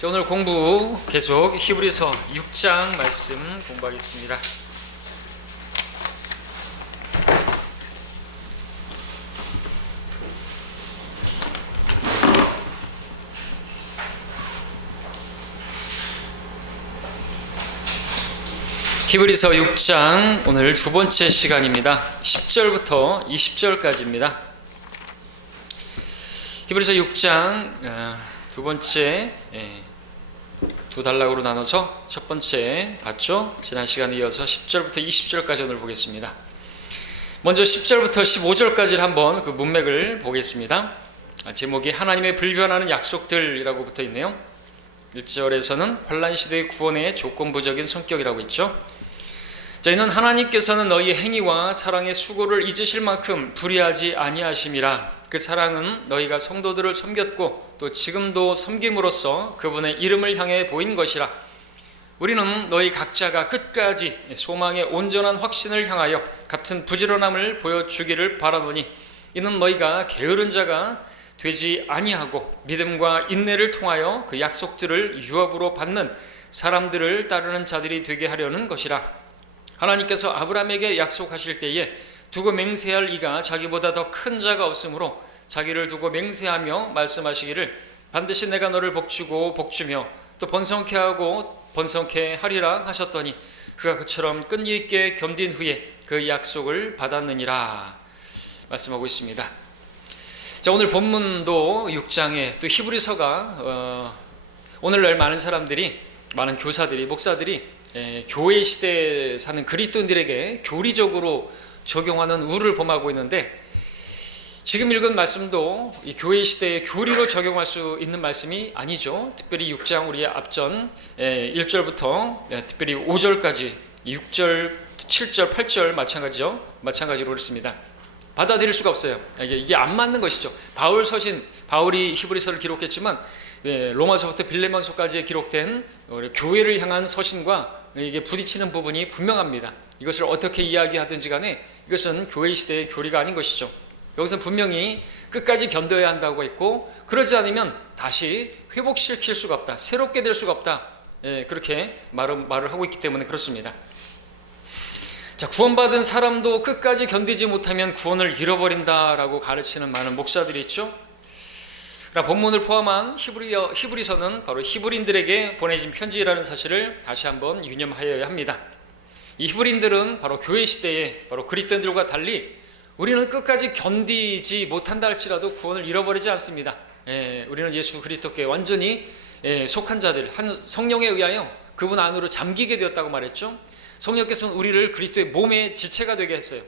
자, 오늘 공부 계속 히브리서 6장 말씀 공부하겠습니다. 히브리서 6장 오늘 두 번째 시간입니다. 10절부터 20절까지입니다. 히브리서 6장 두 번째 두 단락으로 나눠서 첫 번째 봤죠? 지난 시간에 이어서 10절부터 20절까지 오늘 보겠습니다. 먼저 10절부터 15절까지를 한번 그 문맥을 보겠습니다. 제목이 하나님의 불변하는 약속들이라고 붙어 있네요. 1절에서는 환난 시대의 구원의 조건부적인 성격이라고 있죠. 자, 이는 하나님께서는 너희의 행위와 사랑의 수고를 잊으실 만큼 불의하지 아니하심이라. 그 사랑은 너희가 성도들을 섬겼고 또 지금도 섬김으로써 그분의 이름을 향해 보인 것이라. 우리는 너희 각자가 끝까지 소망의 온전한 확신을 향하여 같은 부지런함을 보여주기를 바라노니 이는 너희가 게으른 자가 되지 아니하고 믿음과 인내를 통하여 그 약속들을 유업으로 받는 사람들을 따르는 자들이 되게 하려는 것이라. 하나님께서 아브라함에게 약속하실 때에 두고 맹세할 이가 자기보다 더 큰 자가 없으므로 자기를 두고 맹세하며 말씀하시기를 반드시 내가 너를 복주고 복주며 또 번성케 하고 번성케 하리라 하셨더니 그가 그처럼 끈기 있게 견딘 후에 그 약속을 받았느니라 말씀하고 있습니다. 자, 오늘 본문도 6장에 또 히브리서가 오늘날 많은 사람들이, 많은 교사들이, 목사들이 교회 시대에 사는 그리스도인들에게 교리적으로 적용하는 우를 범하고 있는데, 지금 읽은 말씀도 이 교회 시대의 교리로 적용할 수 있는 말씀이 아니죠. 특별히 6장 우리의 앞전 1절부터 특별히 5절까지 6절, 7절, 8절 마찬가지로 그렇습니다. 받아들일 수가 없어요. 이게 안 맞는 것이죠. 바울이 히브리서를 기록했지만 로마서부터 빌레몬서까지 기록된 교회를 향한 서신과 이게 부딪히는 부분이 분명합니다. 이것을 어떻게 이야기하든지 간에 이것은 교회 시대의 교리가 아닌 것이죠. 여기서 분명히 끝까지 견뎌야 한다고 했고, 그러지 않으면 다시 회복시킬 수가 없다, 새롭게 될 수가 없다, 그렇게 말을 하고 있기 때문에 그렇습니다. 자, 구원받은 사람도 끝까지 견디지 못하면 구원을 잃어버린다라고 가르치는 많은 목사들이 있죠. 본문을 포함한 히브리서는 바로 히브리인들에게 보내진 편지라는 사실을 다시 한번 유념하여야 합니다. 이 히브리인들은 바로 교회 시대에 바로 그리스도인들과 달리 우리는 끝까지 견디지 못한다 할지라도 구원을 잃어버리지 않습니다. 우리는 예수 그리스도께 완전히 속한 자들, 한 성령에 의하여 그분 안으로 잠기게 되었다고 말했죠. 성령께서는 우리를 그리스도의 몸의 지체가 되게 했어요.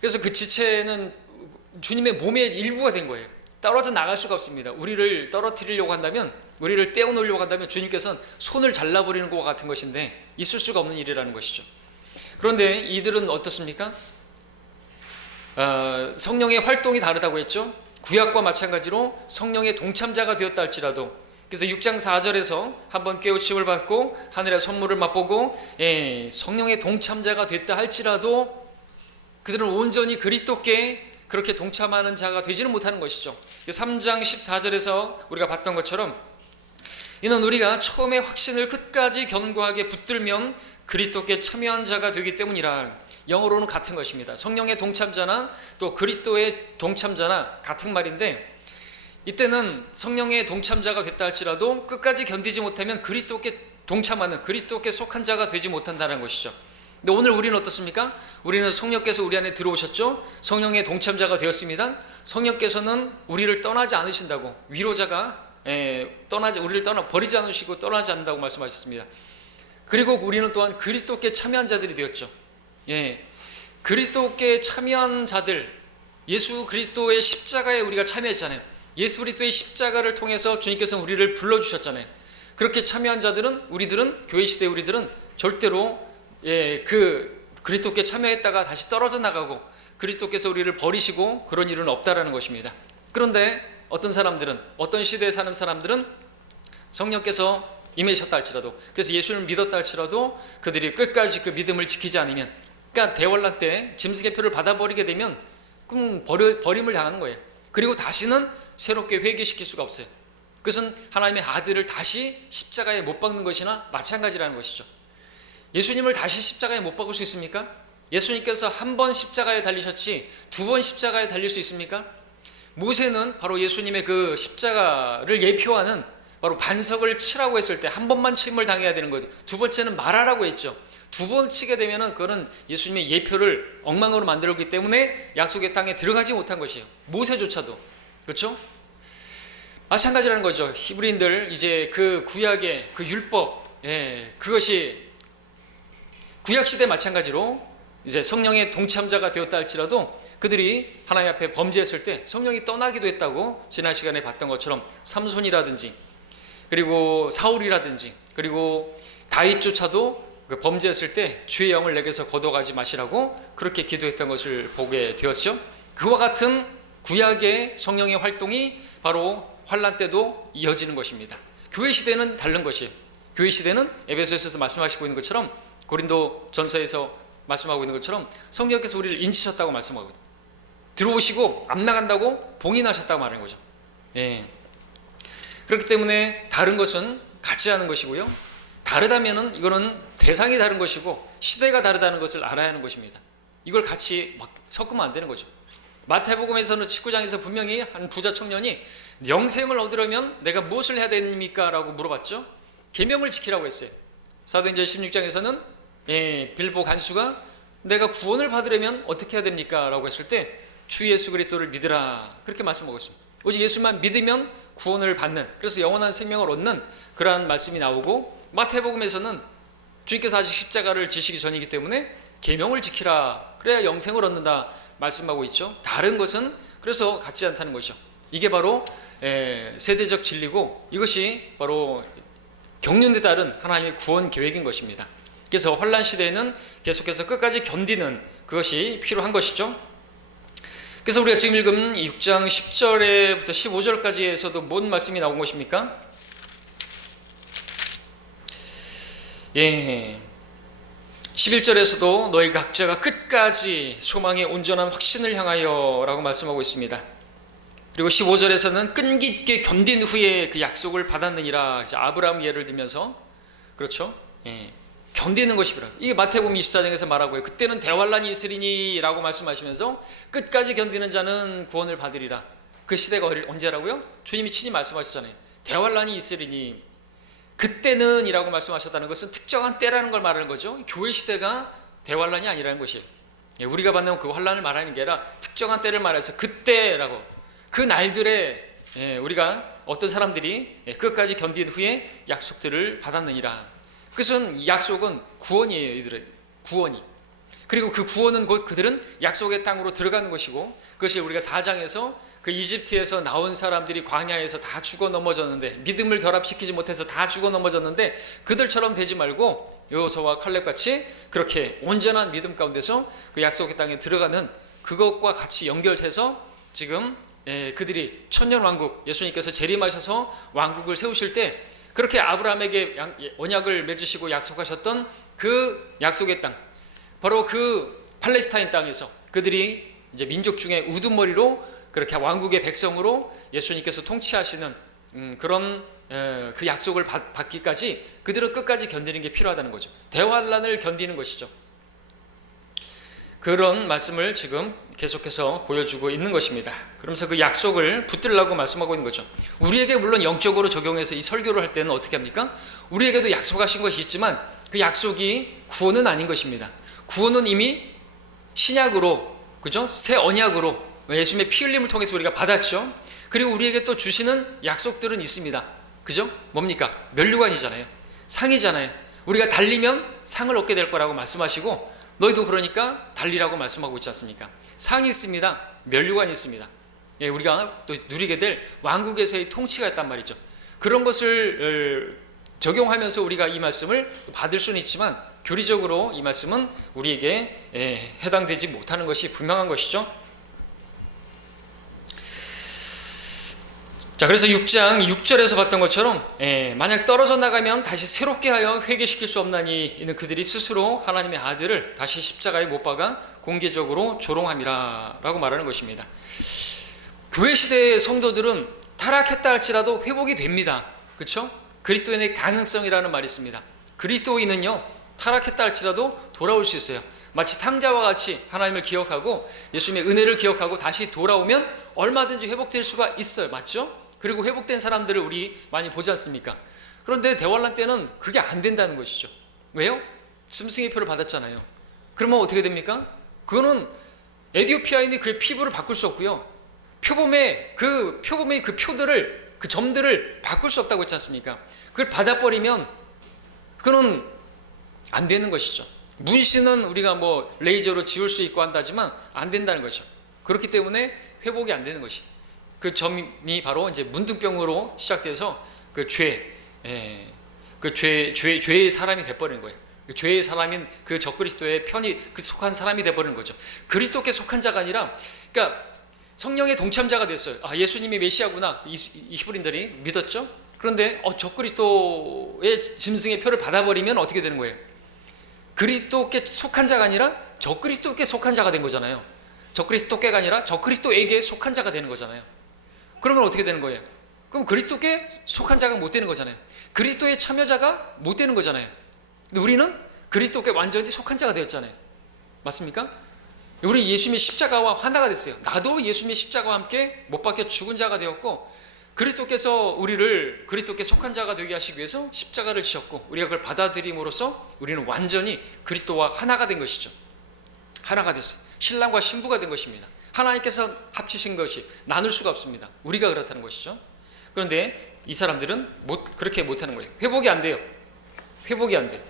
그래서 그 지체는 주님의 몸의 일부가 된 거예요. 떨어져 나갈 수가 없습니다. 우리를 떨어뜨리려고 한다면, 우리를 떼어놓으려고 한다면 주님께서는 손을 잘라버리는 것과 같은 것인데 있을 수가 없는 일이라는 것이죠. 그런데 이들은 어떻습니까? 성령의 활동이 다르다고 했죠. 구약과 마찬가지로 성령의 동참자가 되었다 할지라도, 그래서 6장 4절에서 한번 깨우침을 받고 하늘의 선물을 맛보고 성령의 동참자가 됐다 할지라도 그들은 온전히 그리스도께 그렇게 동참하는 자가 되지는 못하는 것이죠. 3장 14절에서 우리가 봤던 것처럼 이는 우리가 처음에 확신을 끝까지 견고하게 붙들면 그리스도께 참여한 자가 되기 때문이라. 영어로는 같은 것입니다. 성령의 동참자나 또 그리스도의 동참자나 같은 말인데, 이때는 성령의 동참자가 됐다 할지라도 끝까지 견디지 못하면 그리스도께 동참하는, 그리스도께 속한 자가 되지 못한다는 것이죠. 근데 오늘 우리는 어떻습니까? 우리는 성령께서 우리 안에 들어오셨죠. 성령의 동참자가 되었습니다. 성령께서는 우리를 떠나지 않으신다고, 위로자가 우리를 버리지 않으시고 떠나지 않는다고 말씀하셨습니다. 그리고 우리는 또한 그리스도께 참여한 자들이 되었죠. 그리스도께 참여한 자들, 예수 그리스도의 십자가에 우리가 참여했잖아요. 예수 그리스도의 십자가를 통해서 주님께서 우리를 불러주셨잖아요. 그렇게 참여한 자들은, 우리들은, 교회 시대 우리들은 절대로 그 그리스도께 참여했다가 다시 떨어져 나가고 그리스도께서 우리를 버리시고 그런 일은 없다라는 것입니다. 그런데 어떤 사람들은, 어떤 시대에 사는 사람들은 성령께서 임하셨다 할지라도, 그래서 예수를 믿었다 할지라도 그들이 끝까지 그 믿음을 지키지 않으면, 그러니까 대환란 때 짐승의 표를 받아버리게 되면 그럼 버림을 당하는 거예요. 그리고 다시는 새롭게 회개시킬 수가 없어요. 그것은 하나님의 아들을 다시 십자가에 못 박는 것이나 마찬가지라는 것이죠. 예수님을 다시 십자가에 못 박을 수 있습니까? 예수님께서 한 번 십자가에 달리셨지 두 번 십자가에 달릴 수 있습니까? 모세는 바로 예수님의 그 십자가를 예표하는 바로 반석을 치라고 했을 때 한 번만 침을 당해야 되는 거죠. 두 번째는 말하라고 했죠. 두 번 치게 되면은 그거는 예수님의 예표를 엉망으로 만들었기 때문에 약속의 땅에 들어가지 못한 것이에요. 모세조차도. 그렇죠? 마찬가지라는 거죠. 히브리인들 이제 그 구약의 그 율법, 그것이 구약 시대 마찬가지로 이제 성령의 동참자가 되었다 할지라도 그들이 하나님 앞에 범죄했을 때 성령이 떠나기도 했다고 지난 시간에 봤던 것처럼 삼손이라든지 그리고 사울이라든지 그리고 다윗조차도 그 범죄했을 때 주의 영을 내게서 거둬가지 마시라고 그렇게 기도했던 것을 보게 되었죠. 그와 같은 구약의 성령의 활동이 바로 환난 때도 이어지는 것입니다. 교회 시대는 다른 것이에요. 교회 시대는 에베소서에서 말씀하시고 있는 것처럼 고린도 전서에서 말씀하고 있는 것처럼 성령께서 우리를 인치셨다고 말씀하고 있어요. 들어오시고 안 나간다고 봉인하셨다고 말하는 거죠. 그렇기 때문에 다른 것은 같지 않은 것이고요. 다르다면은 이거는 대상이 다른 것이고 시대가 다르다는 것을 알아야 하는 것입니다. 이걸 같이 막 섞으면 안 되는 거죠. 마태복음에서는 19장에서 분명히 한 부자 청년이 영생을 얻으려면 내가 무엇을 해야 됩니까? 라고 물어봤죠. 계명을 지키라고 했어요. 사도행전 16장에서는 빌보 간수가 내가 구원을 받으려면 어떻게 해야 됩니까? 라고 했을 때 주 예수 그리스도를 믿으라 그렇게 말씀하고 있습니다. 오직 예수만 믿으면 구원을 받는, 그래서 영원한 생명을 얻는 그러한 말씀이 나오고, 마태복음에서는 주님께서 아직 십자가를 지시기 전이기 때문에 계명을 지키라 그래야 영생을 얻는다 말씀하고 있죠. 다른 것은 그래서 같지 않다는 것이죠. 이게 바로 세대적 진리고 이것이 바로 경륜에 따른 하나님의 구원 계획인 것입니다. 그래서 환난 시대에는 계속해서 끝까지 견디는 그것이 필요한 것이죠. 그래서 우리가 지금 읽은 6장 10절부터 15절까지에서도 뭔 말씀이 나온 것입니까? 11절에서도 너희 각자가 끝까지 소망의 온전한 확신을 향하여 라고 말씀하고 있습니다. 그리고 15절에서는 끈기 있게 견딘 후에 그 약속을 받았느니라. 아브라함 예를 들면서 그렇죠? 견디는 것이라. 이게 마태복음 24장에서 말하고요. 그때는 대환란이 있으리니 라고 말씀하시면서 끝까지 견디는 자는 구원을 받으리라. 그 시대가 언제라고요? 주님이 친히 말씀하셨잖아요. 대환란이 있으리니. 그때는 이라고 말씀하셨다는 것은 특정한 때라는 걸 말하는 거죠. 교회 시대가 대환란이 아니라는 것이에요. 우리가 받는 그 환란을 말하는 게 아니라 특정한 때를 말해서 그때라고, 그 날들에 우리가 어떤 사람들이 끝까지 견딘 후에 약속들을 받았느니라. 그것은 약속은 구원이에요. 이들의 구원이. 그리고 그 구원은 곧 그들은 약속의 땅으로 들어가는 것이고, 그것이 우리가 4장에서 그 이집트에서 나온 사람들이 광야에서 다 죽어 넘어졌는데, 믿음을 결합시키지 못해서 다 죽어 넘어졌는데, 그들처럼 되지 말고 여호수아와 칼렙같이 그렇게 온전한 믿음 가운데서 그 약속의 땅에 들어가는 그것과 같이 연결해서 지금 그들이 천년왕국, 예수님께서 재림하셔서 왕국을 세우실 때 그렇게 아브라함에게 언약을 맺으시고 약속하셨던 그 약속의 땅, 바로 그 팔레스타인 땅에서 그들이 이제 민족 중에 우두머리로 그렇게 왕국의 백성으로 예수님께서 통치하시는 그런 그 약속을 받기까지 그들은 끝까지 견디는 게 필요하다는 거죠. 대환란을 견디는 것이죠. 그런 말씀을 지금 계속해서 보여주고 있는 것입니다. 그러면서 그 약속을 붙들라고 말씀하고 있는 거죠. 우리에게 물론 영적으로 적용해서 이 설교를 할 때는 어떻게 합니까? 우리에게도 약속하신 것이 있지만 그 약속이 구원은 아닌 것입니다. 구원은 이미 신약으로, 그죠? 새 언약으로 예수님의 피 흘림을 통해서 우리가 받았죠. 그리고 우리에게 또 주시는 약속들은 있습니다. 그죠? 뭡니까? 면류관이잖아요. 상이잖아요. 우리가 달리면 상을 얻게 될 거라고 말씀하시고, 너희도 그러니까 달리라고 말씀하고 있지 않습니까? 상이 있습니다. 면류관이 있습니다. 우리가 또 누리게 될 왕국에서의 통치가 있단 말이죠. 그런 것을 적용하면서 우리가 이 말씀을 받을 수는 있지만 교리적으로 이 말씀은 우리에게 해당되지 못하는 것이 분명한 것이죠. 자, 그래서 6장 6절에서 봤던 것처럼 만약 떨어져 나가면 다시 새롭게 하여 회개시킬 수 없나니 이는 그들이 스스로 하나님의 아들을 다시 십자가에 못 박아 공개적으로 조롱함이라 라고 말하는 것입니다. 교회 시대의 성도들은 타락했다 할지라도 회복이 됩니다. 그렇죠? 그리스도인의 가능성이라는 말이 있습니다. 그리스도인은요, 타락했다 할지라도 돌아올 수 있어요. 마치 탕자와 같이 하나님을 기억하고 예수님의 은혜를 기억하고 다시 돌아오면 얼마든지 회복될 수가 있어요. 맞죠? 그리고 회복된 사람들을 우리 많이 보지 않습니까? 그런데 대환란 때는 그게 안 된다는 것이죠. 왜요? 짐승의 표를 받았잖아요. 그러면 어떻게 됩니까? 그거는 에디오피아인이 그의 피부를 바꿀 수 없고요, 표범의 그 표들을, 그 점들을 바꿀 수 없다고 했지 않습니까? 그걸 받아버리면 그거는 안 되는 것이죠. 문신은 우리가 뭐 레이저로 지울 수 있고 한다지만 안 된다는 거죠. 그렇기 때문에 회복이 안 되는 것이, 그 점이 바로 이제 문둥병으로 시작돼서 그 죄의 사람이 돼버리는 거예요. 죄의 사람인 그 적그리스도의 편이 그 속한 사람이 돼버리는 거죠. 그리스도께 속한 자가 아니라, 그러니까 성령의 동참자가 됐어요. 아, 예수님이 메시아구나, 이 히브리인들이 믿었죠. 그런데 적그리스도의 짐승의 표를 받아버리면 어떻게 되는 거예요? 그리스도께 속한 자가 아니라 적그리스도께 속한 자가 된 거잖아요. 적그리스도께가 아니라 적그리스도에게 속한 자가 되는 거잖아요. 그러면 어떻게 되는 거예요? 그럼 그리스도께 속한 자가 못 되는 거잖아요. 그리스도의 참여자가 못 되는 거잖아요. 근데 우리는 그리스도께 완전히 속한 자가 되었잖아요. 맞습니까? 우리 예수님의 십자가와 하나가 됐어요. 나도 예수님의 십자가와 함께 못 박혀 죽은 자가 되었고, 그리스도께서 우리를 그리스도께 속한 자가 되게 하시기 위해서 십자가를 지셨고, 우리가 그걸 받아들임으로써 우리는 완전히 그리스도와 하나가 된 것이죠. 하나가 됐어요. 신랑과 신부가 된 것입니다. 하나님께서 합치신 것이 나눌 수가 없습니다. 우리가 그렇다는 것이죠. 그런데 이 사람들은 그렇게 못하는 거예요. 회복이 안 돼요. 회복이 안 돼요.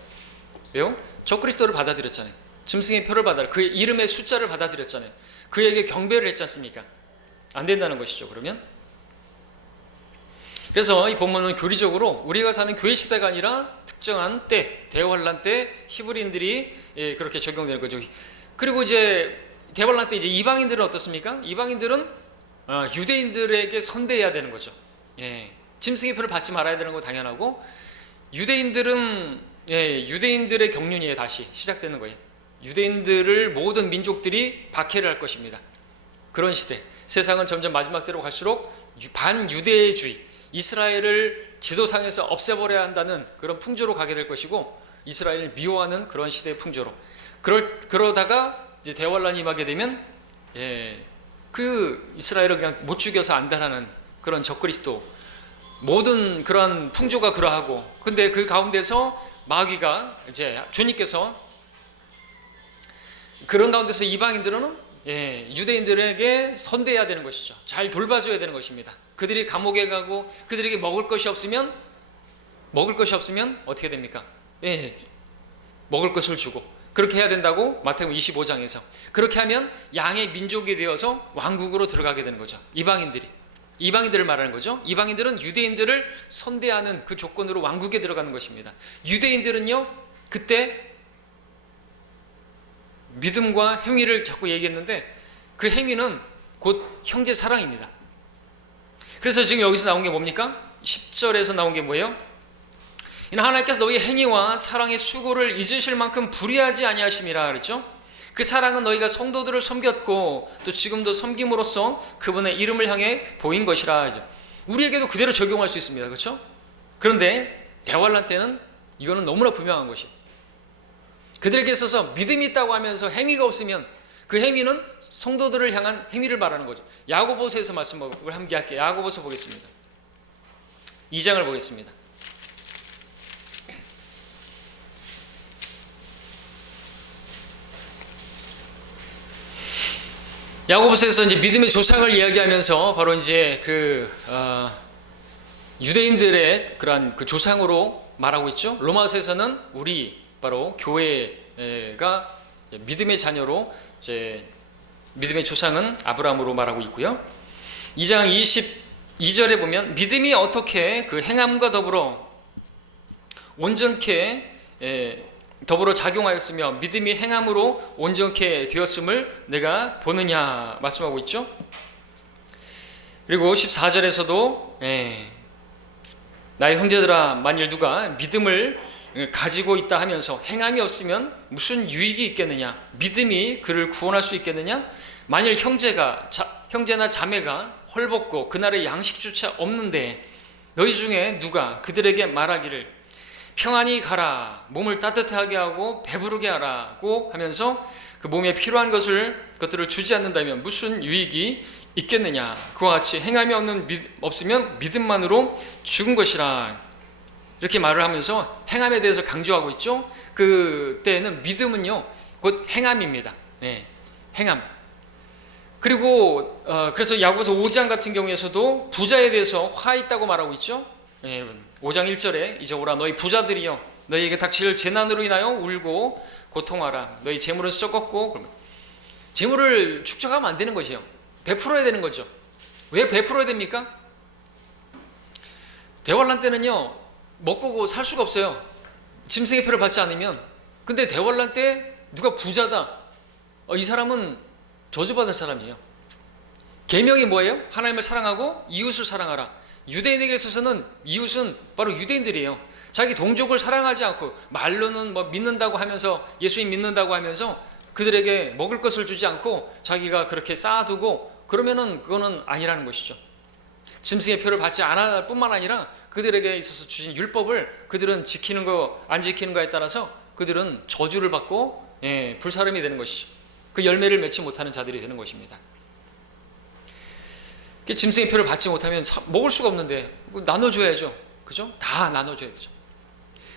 왜요? 적그리스도를 받아들였잖아요. 짐승의 표를 그의 이름의 숫자를 받아들였잖아요. 그에게 경배를 했지 않습니까? 안 된다는 것이죠. 그러면 그래서 이 본문은 교리적으로 우리가 사는 교회 시대가 아니라 특정한 때, 대환란 때 히브리인들이 그렇게 적용되는 거죠. 그리고 이제 대환란 때 이제 이방인들은 어떻습니까? 이방인들은 유대인들에게 선대해야 되는 거죠. 짐승의 표를 받지 말아야 되는 거 당연하고, 유대인들은 유대인들의 경륜이 다시 시작되는 거예요. 유대인들을 모든 민족들이 박해를 할 것입니다. 그런 시대, 세상은 점점 마지막 때로 갈수록 반유대주의, 이스라엘을 지도상에서 없애버려야 한다는 그런 풍조로 가게 될 것이고, 이스라엘을 미워하는 그런 시대의 풍조로, 그러다가 이제 대환란이 임하게 되면 그 이스라엘을 그냥 못 죽여서 안달하는 그런 적그리스도, 모든 그러한 풍조가 그러하고, 근데 그 가운데서 마귀가 이제 주님께서 그런 가운데서 이방인들은 유대인들에게 선대해야 되는 것이죠. 잘 돌봐줘야 되는 것입니다. 그들이 감옥에 가고 그들에게 먹을 것이 없으면 어떻게 됩니까? 먹을 것을 주고 그렇게 해야 된다고 마태복음 25장에서. 그렇게 하면 양의 민족이 되어서 왕국으로 들어가게 되는 거죠. 이방인들을 말하는 거죠. 이방인들은 유대인들을 선대하는 그 조건으로 왕국에 들어가는 것입니다. 유대인들은요, 그때 믿음과 행위를 자꾸 얘기했는데 그 행위는 곧 형제 사랑입니다. 그래서 지금 여기서 나온 게 뭡니까? 10절에서 나온 게 뭐예요? 이는 하나님께서 너희의 행위와 사랑의 수고를 잊으실 만큼 불의하지 아니하심이라 그랬죠. 그 사랑은 너희가 성도들을 섬겼고 또 지금도 섬김으로써 그분의 이름을 향해 보인 것이라. 우리에게도 그대로 적용할 수 있습니다. 그렇죠? 그런데 대환란 때는 이거는 너무나 분명한 것이, 그들에게 있어서 믿음이 있다고 하면서 행위가 없으면 그 행위는 성도들을 향한 행위를 말하는 거죠. 야고보서에서 말씀을 함께 할게요. 야고보서 보겠습니다. 2장을 보겠습니다. 야고보서에서 이제 믿음의 조상을 이야기하면서 바로 이제 유대인들의 그러한 그 조상으로 말하고 있죠. 로마서에서는 우리 바로 교회가 믿음의 자녀로 이제 믿음의 조상은 아브라함으로 말하고 있고요. 2장 22절에 보면 믿음이 어떻게 그 행함과 더불어 온전케 더불어 작용하였으며 믿음이 행함으로 온전케 되었음을 내가 보느냐 말씀하고 있죠. 그리고 14절에서도 나의 형제들아 만일 누가 믿음을 가지고 있다 하면서 행함이 없으면 무슨 유익이 있겠느냐, 믿음이 그를 구원할 수 있겠느냐, 만일 형제나 자매가 헐벗고 그날의 양식조차 없는데 너희 중에 누가 그들에게 말하기를 평안히 가라, 몸을 따뜻하게 하고 배부르게 하라고 하면서 그 몸에 필요한 것들을 주지 않는다면 무슨 유익이 있겠느냐. 그와 같이 행함이 없으면 믿음만으로 죽은 것이라. 이렇게 말을 하면서 행함에 대해서 강조하고 있죠. 그때는 믿음은요 곧 행함입니다. 네, 행함. 그리고 그래서 야고보서 5장 같은 경우에서도 부자에 대해서 화 있다고 말하고 있죠. 5장 1절에 이제 오라 너희 부자들이여 너희에게 닥칠 재난으로 인하여 울고 고통하라. 너희 재물은 썩었고. 재물을 축적하면 안 되는 것이에요. 베풀어야 되는 거죠. 왜 베풀어야 됩니까? 대환란 때는요 먹고 살 수가 없어요. 짐승의 표를 받지 않으면. 근데 대환란 때 누가 부자다, 이 사람은 저주받을 사람이에요. 계명이 뭐예요? 하나님을 사랑하고 이웃을 사랑하라. 유대인에게 있어서는 이웃은 바로 유대인들이에요. 자기 동족을 사랑하지 않고 말로는 뭐 믿는다고 하면서 예수님 믿는다고 하면서 그들에게 먹을 것을 주지 않고 자기가 그렇게 쌓아두고 그러면은 그거는 아니라는 것이죠. 짐승의 표를 받지 않을 뿐만 아니라 그들에게 있어서 주신 율법을 그들은 지키는 거 안 지키는 거에 따라서 그들은 저주를 받고 불사름이 되는 것이죠. 그 열매를 맺지 못하는 자들이 되는 것입니다. 짐승의 표를 받지 못하면 먹을 수가 없는데 나눠줘야죠. 그죠? 다 나눠줘야 되죠.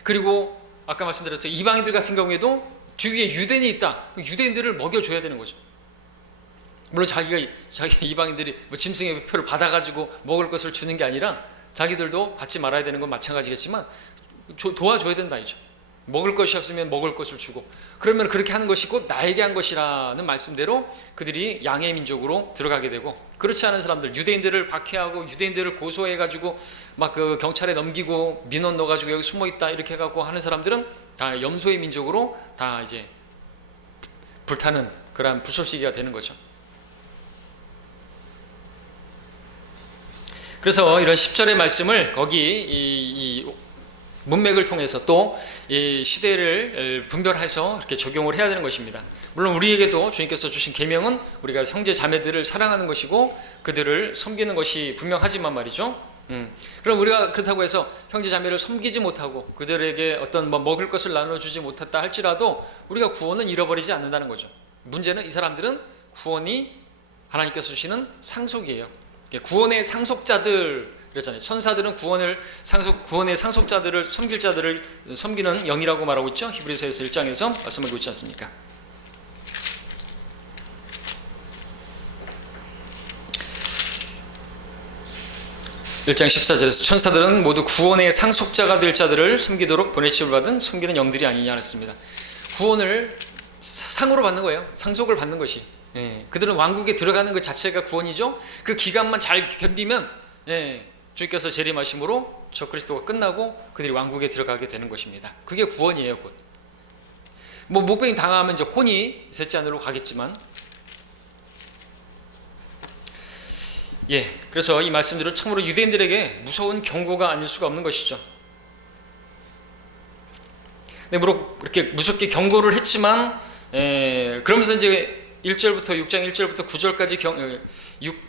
그리고 아까 말씀드렸죠. 이방인들 같은 경우에도 주위에 유대인이 있다. 유대인들을 먹여줘야 되는 거죠. 물론 자기 이방인들이 뭐 짐승의 표를 받아가지고 먹을 것을 주는 게 아니라 자기들도 받지 말아야 되는 건 마찬가지겠지만 도와줘야 된다 이죠. 먹을 것이 없으면 먹을 것을 주고, 그러면 그렇게 하는 것이 곧 나에게 한 것이라는 말씀대로 그들이 양의 민족으로 들어가게 되고, 그렇지 않은 사람들, 유대인들을 박해하고 유대인들을 고소해가지고 막 그 경찰에 넘기고 민원 넣어가지고 여기 숨어있다 이렇게 해갖고 하는 사람들은 다 염소의 민족으로 다 이제 불타는 그러한 불솔시기가 되는 거죠. 그래서 이런 10절의 말씀을 거기 이 문맥을 통해서 또 이 시대를 분별해서 이렇게 적용을 해야 되는 것입니다. 물론 우리에게도 주님께서 주신 계명은 우리가 형제 자매들을 사랑하는 것이고 그들을 섬기는 것이 분명하지만 말이죠. 그럼 우리가 그렇다고 해서 형제 자매를 섬기지 못하고 그들에게 어떤 먹을 것을 나눠주지 못했다 할지라도 우리가 구원은 잃어버리지 않는다는 거죠. 문제는 이 사람들은 구원이 하나님께서 주시는 상속이에요. 구원의 상속자들 그랬잖아요. 천사들은 구원의 상속자들을 섬길 자들을 섬기는 영이라고 말하고 있죠. 히브리서에서 1장에서 말씀하고 있지 않습니까? (1장 14절에서) 천사들은 모두 구원의 상속자가 될 자들을 섬기도록 보내심을 받은 섬기는 영들이 아니냐 했습니다. 구원을 상으로 받는 거예요. 상속을 받는 것이. 그들은 왕국에 들어가는 것 자체가 구원이죠. 그 기간만 잘 견디면 주님께서 재림하심으로 저 그리스도가 끝나고 그들이 왕국에 들어가게 되는 것입니다. 그게 구원이에요. 곧. 목베임 당하면 이제 혼이 셋째 하늘로 가겠지만, 그래서 이 말씀들은 참으로 유대인들에게 무서운 경고가 아닐 수가 없는 것이죠. 물론 그렇게 무섭게 경고를 했지만, 그러면서 이제 1절부터 6장 1절부터 9절까지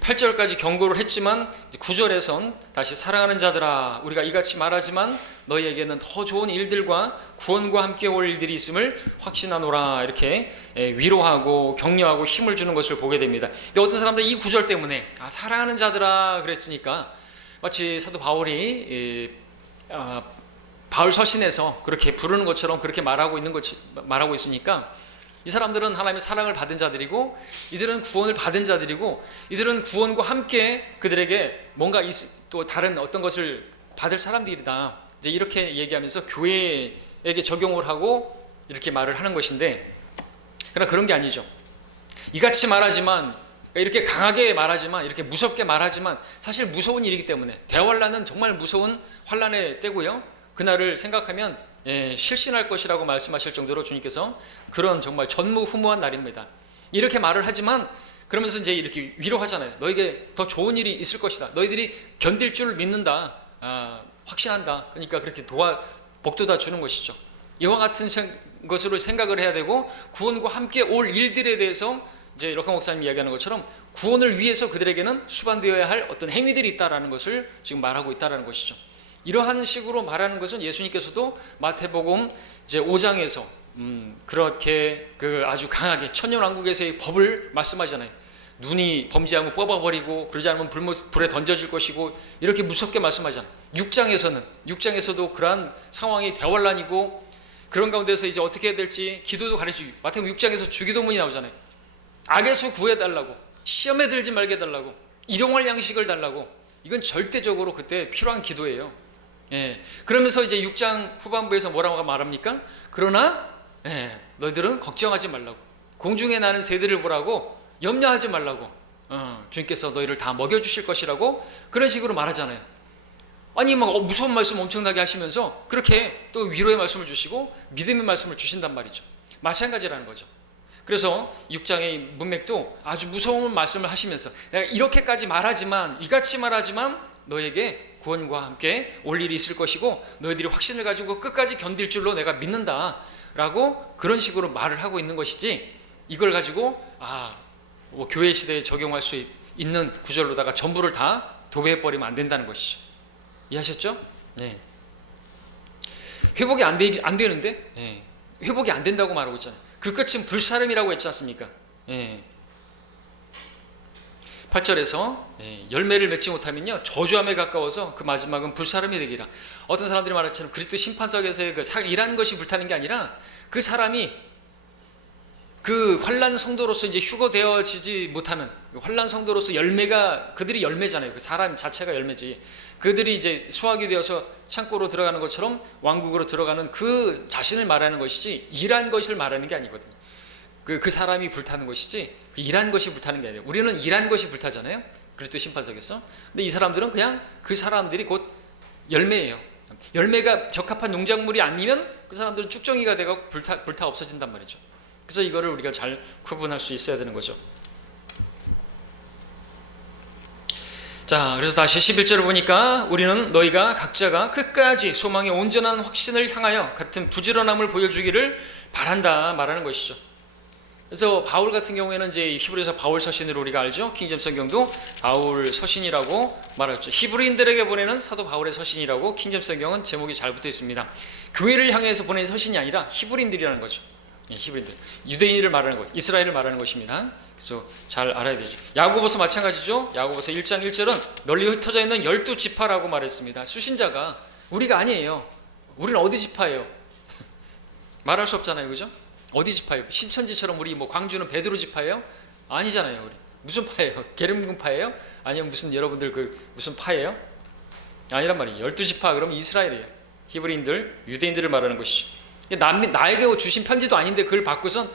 8절까지 경고를 했지만 9절에선 다시 사랑하는 자들아 우리가 이같이 말하지만 너희에게는 더 좋은 일들과 구원과 함께 올 일들이 있음을 확신하노라 이렇게 위로하고 격려하고 힘을 주는 것을 보게 됩니다. 근데 어떤 사람들은 이 9절 때문에 사랑하는 자들아 그랬으니까 마치 사도 바울이 바울 서신에서 그렇게 부르는 것처럼 그렇게 말하고 있으니까 이 사람들은 하나님의 사랑을 받은 자들이고 이들은 구원을 받은 자들이고 이들은 구원과 함께 그들에게 뭔가 또 다른 어떤 것을 받을 사람들이다. 이제 이렇게 얘기하면서 교회에게 적용을 하고 이렇게 말을 하는 것인데, 그러나 그런 게 아니죠. 이같이 말하지만 이렇게 강하게 말하지만 이렇게 무섭게 말하지만 사실 무서운 일이기 때문에 대환란은 정말 무서운 환란의 때고요. 그날을 생각하면 실신할 것이라고 말씀하실 정도로 주님께서 그런 정말 전무후무한 날입니다. 이렇게 말을 하지만 그러면서 이제 이렇게 위로하잖아요. 너에게 더 좋은 일이 있을 것이다. 너희들이 견딜 줄 믿는다. 확신한다. 그러니까 그렇게 복도다 주는 것이죠. 이와 같은 것으로 생각을 해야 되고 구원과 함께 올 일들에 대해서 이제 럭카 목사님 이야기하는 것처럼 구원을 위해서 그들에게는 수반되어야 할 어떤 행위들이 있다라는 것을 지금 말하고 있다라는 것이죠. 이러한 식으로 말하는 것은 예수님께서도 마태복음 이제 5장에서 그렇게 아주 강하게 천년왕국에서의 법을 말씀하잖아요. 눈이 범죄하면 뽑아버리고 그러지 않으면 불에 던져질 것이고 이렇게 무섭게 말씀하잖아요. 6장에서도 그러한 상황이 대환란이고 그런 가운데서 이제 어떻게 해야 될지 기도도 가르치고 마태복음 6장에서 주기도문이 나오잖아요. 악에서 구해달라고, 시험에 들지 말게 해달라고, 일용할 양식을 달라고. 이건 절대적으로 그때 필요한 기도예요. 예. 그러면서 이제 6장 후반부에서 뭐라고 말합니까? 그러나 너희들은 걱정하지 말라고, 공중에 나는 새들을 보라고, 염려하지 말라고, 주님께서 너희를 다 먹여주실 것이라고 그런 식으로 말하잖아요. 아니 막 무서운 말씀 엄청나게 하시면서 그렇게 또 위로의 말씀을 주시고 믿음의 말씀을 주신단 말이죠. 마찬가지라는 거죠. 그래서 6장의 문맥도 아주 무서운 말씀을 하시면서 내가 이렇게까지 말하지만, 이같이 말하지만 너에게 구원과 함께 올 일이 있을 것이고 너희들이 확신을 가지고 끝까지 견딜 줄로 내가 믿는다 라고 그런 식으로 말을 하고 있는 것이지, 이걸 가지고 뭐 교회 시대에 적용할 수 있는 구절로다가 전부를 다 도배해버리면 안 된다는 것이죠. 이해하셨죠? 네. 회복이 안 되는데 회복이 안 된다고 말하고 있잖아요. 그 끝은 불사름이라고 했지 않습니까? 8절에서 열매를 맺지 못하면요 저주함에 가까워서 그 마지막은 불사름이 되기라. 어떤 사람들이 말하처럼 그리스도 심판석에서의 일하는 것이 불타는 게 아니라 그 사람이 그 환난 성도로서 이제 휴거되어지지 못하는 환난 성도로서 열매가, 그들이 열매잖아요. 그 사람 자체가 열매지. 그들이 이제 수확이 되어서 창고로 들어가는 것처럼 왕국으로 들어가는 그 자신을 말하는 것이지, 일한 것을 말하는 게 아니거든요. 그 사람이 불타는 것이지 일한 것이 불타는 게 아니에요. 우리는 일한 것이 불타잖아요. 그리스도 심판석에서. 근데 이 사람들은 그냥 그 사람들이 곧 열매예요. 열매가 적합한 농작물이 아니면 그 사람들은 쭉정이가 되고 불타 없어진단 말이죠. 그래서 이거를 우리가 잘 구분할 수 있어야 되는 거죠. 자, 그래서 다시 11절을 보니까 우리는 너희가 각자가 끝까지 소망의 온전한 확신을 향하여 같은 부지런함을 보여주기를 바란다 말하는 것이죠. 그래서 바울 같은 경우에는 이제 히브리서 바울 서신으로 우리가 알죠. 킹제임스 성경도 바울 서신이라고 말하죠. 히브리인들에게 보내는 사도 바울의 서신이라고 킹제임스 성경은 제목이 잘 붙어 있습니다. 교회를 향해서 보낸 서신이 아니라 히브리인들이라는 거죠. 히브리인들, 유대인을 말하는 것, 이스라엘을 말하는 것입니다. 그래서 잘 알아야 되죠. 야고보서 마찬가지죠. 야고보서 1장 1절은 널리 흩어져 있는 12지파라고 말했습니다. 수신자가 우리가 아니에요. 우리는 어디 지파예요? 말할 수 없잖아요, 그죠? 어디 지파예요? 신천지처럼 우리 뭐 광주는 베드로 지파예요? 아니잖아요. 우리 무슨 파예요? 게름군 파예요? 아니면 무슨 여러분들 무슨 파예요? 아니란 말이에요. 12지파 그러면 이스라엘이에요. 히브리인들, 유대인들을 말하는 것이죠. 나에게 주신 편지도 아닌데 그걸 받고선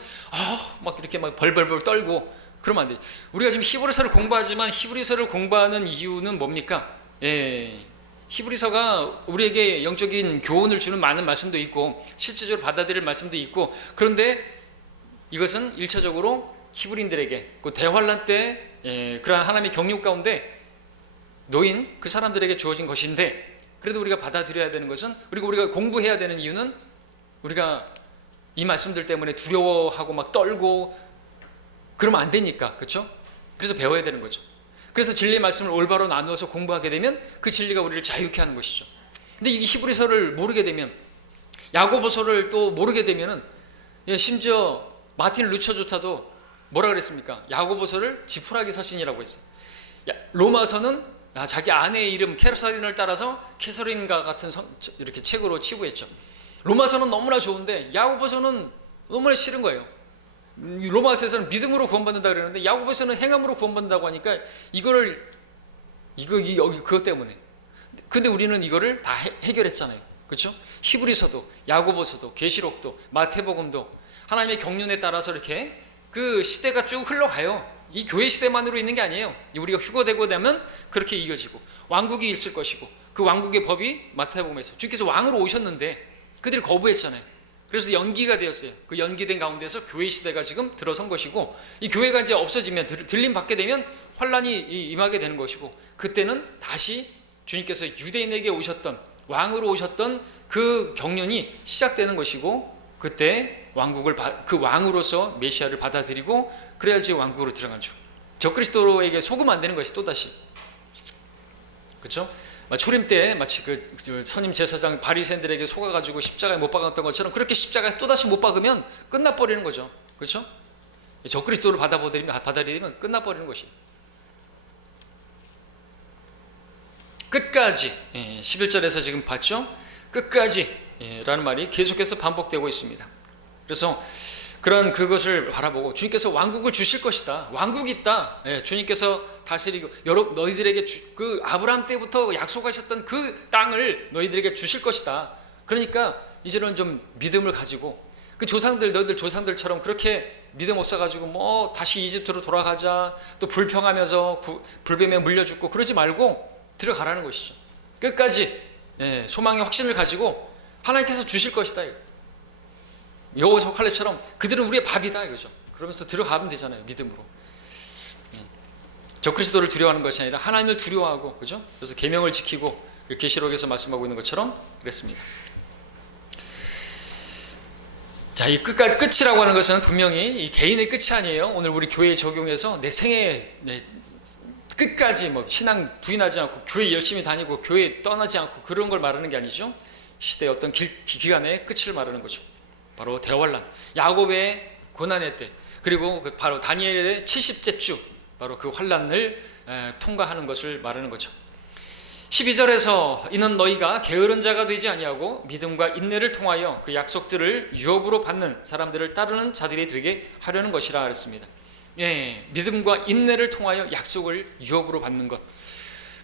막 이렇게 막 벌벌벌 떨고 그러면 안 돼. 우리가 지금 히브리서를 공부하지만 히브리서를 공부하는 이유는 뭡니까? 히브리서가 우리에게 영적인 교훈을 주는 많은 말씀도 있고 실제적으로 받아들일 말씀도 있고, 그런데 이것은 1차적으로 히브리인들에게 그 대환란 때 그러한 하나님의 경륜 가운데 놓인 그 사람들에게 주어진 것인데, 그래도 우리가 받아들여야 되는 것은, 그리고 우리가 공부해야 되는 이유는 우리가 이 말씀들 때문에 두려워하고 막 떨고 그러면 안 되니까, 그렇죠? 그래서 배워야 되는 거죠. 그래서 진리의 말씀을 올바로 나누어서 공부하게 되면 그 진리가 우리를 자유케 하는 것이죠. 근데 이 히브리서를 모르게 되면, 야고보서를 또 모르게 되면은, 심지어 마틴 루처조차도 뭐라 그랬습니까? 야고보서를 지푸라기 서신이라고 했어요. 로마서는 자기 아내의 이름 캐서린을 따라서 캐서린과 같은 이렇게 책으로 치부했죠. 로마서는 너무나 좋은데 야고보서는 너무나 싫은 거예요. 로마서에서는 믿음으로 구원받는다 그러는데 야고보서는 행함으로 구원받는다고 하니까 그것 때문에. 근데 우리는 이거를 다 해결했잖아요. 그렇죠? 히브리서도, 야고보서도, 계시록도, 마태복음도 하나님의 경륜에 따라서 이렇게 그 시대가 쭉 흘러가요. 이 교회 시대만으로 있는 게 아니에요. 우리가 휴거되고 나면 그렇게 이어지고 왕국이 있을 것이고, 그 왕국의 법이 마태복음에서 주님께서 왕으로 오셨는데 그들이 거부했잖아요. 그래서 연기가 되었어요. 그 연기된 가운데서 교회 시대가 지금 들어선 것이고, 이 교회가 이제 없어지면, 들림 받게 되면 환란이 임하게 되는 것이고, 그때는 다시 주님께서 유대인에게 오셨던, 왕으로 오셨던 그 경륜이 시작되는 것이고, 그때 왕국을 그 왕으로서 메시아를 받아들이고 그래야지 왕국으로 들어가죠. 적그리스도에게 속으면 안 되는 것이 또다시, 그렇죠? 초림 때 마치 그 선임 제사장 바리새인들에게 속아가지고 십자가에 못 박았던 것처럼 그렇게 십자가에 또다시 못 박으면 끝나버리는 거죠. 그렇죠? 적그리스도를 받아들이면 끝나버리는 것이. 끝까지, 11절에서 지금 봤죠? 끝까지 라는 말이 계속해서 반복되고 있습니다. 그래서 그런 그것을 바라보고 주님께서 왕국을 주실 것이다. 왕국이 있다. 주님께서 다스리고 너희들에게 그 아브라함 때부터 약속하셨던 그 땅을 너희들에게 주실 것이다. 그러니까 이제는 좀 믿음을 가지고 그 너희들 조상들처럼 그렇게 믿음 없어가지고 뭐 다시 이집트로 돌아가자, 또 불평하면서 불뱀에 물려 죽고 그러지 말고 들어가라는 것이죠. 끝까지 소망의 확신을 가지고 하나님께서 주실 것이다. 여호수아 칼렙처럼 그들은 우리의 밥이다 이거죠. 그러면서 들어가면 되잖아요. 믿음으로. 적그리스도를 두려워하는 것이 아니라 하나님을 두려워하고, 그죠? 그래서 계명을 지키고 계시록에서 말씀하고 있는 것처럼 그랬습니다. 자, 이 끝이라고 하는 것은 분명히 이 개인의 끝이 아니에요. 오늘 우리 교회에 적용해서 내 생애 끝까지 뭐 신앙 부인하지 않고 교회 열심히 다니고 교회 떠나지 않고 그런 걸 말하는 게 아니죠. 시대의 어떤 기간의 끝을 말하는 거죠. 바로 대환란, 야곱의 고난의 때, 그리고 바로 다니엘의 70째 주, 바로 그 환란을 통과하는 것을 말하는 거죠. 12절에서 이는 너희가 게으른 자가 되지 아니하고 믿음과 인내를 통하여 그 약속들을 유업으로 받는 사람들을 따르는 자들이 되게 하려는 것이라 그랬습니다. 믿음과 인내를 통하여 약속을 유업으로 받는 것.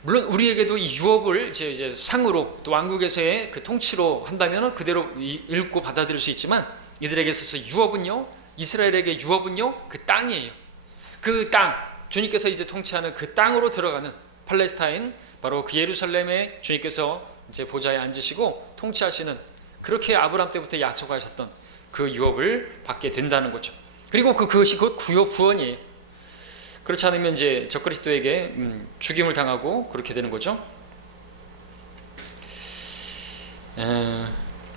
물론 우리에게도 이 유업을 이제 상으로 또 왕국에서의 그 통치로 한다면 그대로 읽고 받아들일 수 있지만, 이들에게 있어서 유업은요, 이스라엘에게 유업은요, 그 땅이에요. 그 땅, 주님께서 이제 통치하는 그 땅으로 들어가는 팔레스타인, 바로 그 예루살렘에 주님께서 이제 보좌에 앉으시고 통치하시는, 그렇게 아브라함 때부터 약속하셨던 그 유업을 받게 된다는 거죠. 그리고 그것이 곧 구원이에요. 그렇지 않으면 이제 적그리스도에게 죽임을 당하고 그렇게 되는 거죠.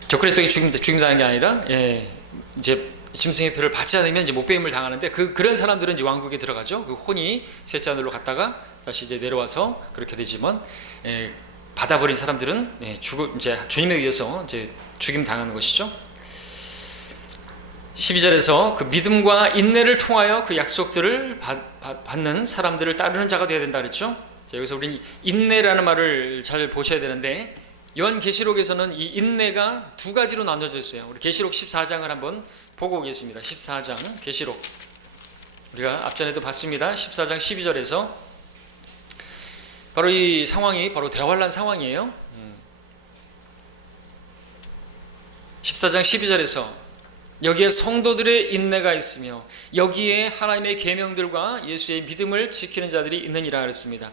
적그리스도에게 죽임 당하는 게 아니라 이제 짐승의 표를 받지 않으면 이제 못배임을 당하는데 그런 사람들은 이제 왕국에 들어가죠. 그 혼이 셋째 하늘로 갔다가 다시 이제 내려와서 그렇게 되지만 받아버린 사람들은 이제 주님에 의해서 이제 죽임 당하는 것이죠. 12절에서 그 믿음과 인내를 통하여 그 약속들을 받는 사람들을 따르는 자가 되어야 된다 그랬죠. 자, 여기서 우리는 인내라는 말을 잘 보셔야 되는데, 요한계시록에서는 이 인내가 두 가지로 나눠져 있어요. 우리 계시록 14장을 한번 보고 오겠습니다. 14장 계시록, 우리가 앞전에도 봤습니다. 14장 12절에서 바로 이 상황이 바로 대환란 상황이에요. 14장 12절에서 여기에 성도들의 인내가 있으며 여기에 하나님의 계명들과 예수의 믿음을 지키는 자들이 있느니라 그랬습니다.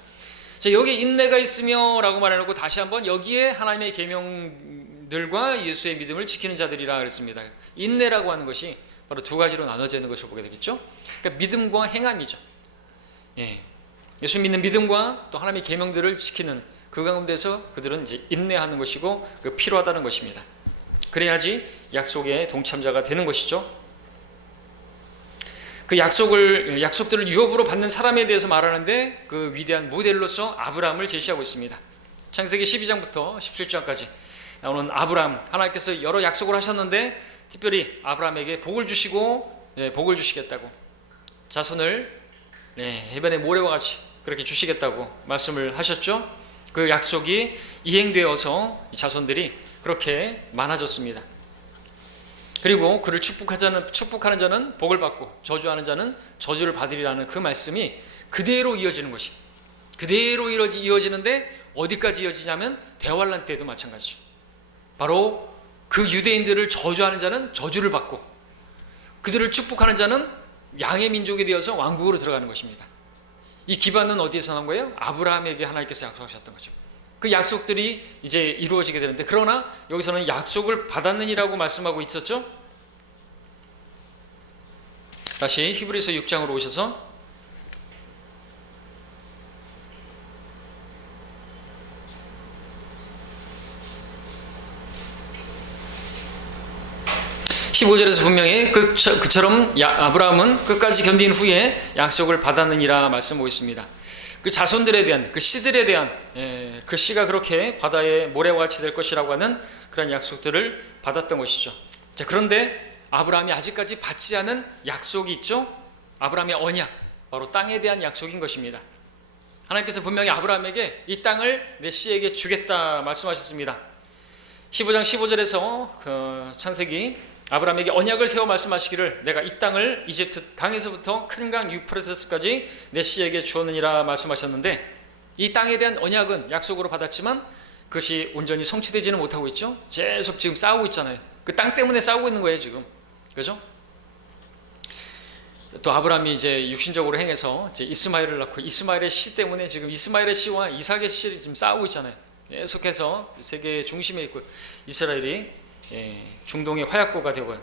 자, 여기 인내가 있으며 라고 말해놓고 다시 한번 여기에 하나님의 계명들과 예수의 믿음을 지키는 자들이라 그랬습니다. 인내라고 하는 것이 바로 두 가지로 나눠져 있는 것을 보게 되겠죠. 그러니까 믿음과 행함이죠. 예수 믿는 믿음과 또 하나님의 계명들을 지키는 그 가운데서 그들은 이제 인내하는 것이고 필요하다는 것입니다. 그래야지 약속의 동참자가 되는 것이죠. 그 약속들을 유업으로 받는 사람에 대해서 말하는데 그 위대한 모델로서 아브라함을 제시하고 있습니다. 창세기 12장부터 17장까지 나오는 아브라함, 하나님께서 여러 약속을 하셨는데 특별히 아브라함에게 복을 주시고 복을 주시겠다고, 자손을 해변의 모래와 같이 그렇게 주시겠다고 말씀을 하셨죠. 그 약속이 이행되어서 자손들이 그렇게 많아졌습니다. 그리고 그를 축복하는 자는 복을 받고 저주하는 자는 저주를 받으리라는 그 말씀이 그대로 이어지는 것이, 그대로 이어지는데 어디까지 이어지냐면 대환란 때도 마찬가지죠. 바로 그 유대인들을 저주하는 자는 저주를 받고 그들을 축복하는 자는 양의 민족이 되어서 왕국으로 들어가는 것입니다. 이 기반은 어디에서 나온 거예요? 아브라함에게 하나님께서 약속하셨던 거죠. 그 약속들이 이제 이루어지게 되는데, 그러나 여기서는 약속을 받았느니라고 말씀하고 있었죠. 다시 히브리서 6장으로 오셔서 15절에서 분명히 그처럼 아브라함은 끝까지 견딘 후에 약속을 받았느니라 말씀하고 있습니다. 그 자손들에 대한, 그 씨들에 대한, 그 씨가 그렇게 바다의 모래와 같이 될 것이라고 하는 그런 약속들을 받았던 것이죠. 자, 그런데 아브라함이 아직까지 받지 않은 약속이 있죠. 아브라함의 언약, 바로 땅에 대한 약속인 것입니다. 하나님께서 분명히 아브라함에게 이 땅을 내 씨에게 주겠다 말씀하셨습니다. 15장 15절에서 그 창세기 아브라함에게 언약을 세워 말씀하시기를 내가 이 땅을 이집트 강에서부터 큰 강 유프라테스까지 내 씨에게 주었느니라 말씀하셨는데, 이 땅에 대한 언약은 약속으로 받았지만 그것이 온전히 성취되지는 못하고 있죠. 계속 지금 싸우고 있잖아요. 그 땅 때문에 싸우고 있는 거예요 지금. 그죠? 또 아브라함이 이제 육신적으로 행해서 이제 이스마엘을 낳고, 이스마엘의 씨 때문에 지금 이스마엘의 씨와 이삭의 씨를 지금 싸우고 있잖아요. 계속해서 세계의 중심에 있고 이스라엘이 중동의 화약고가 되고.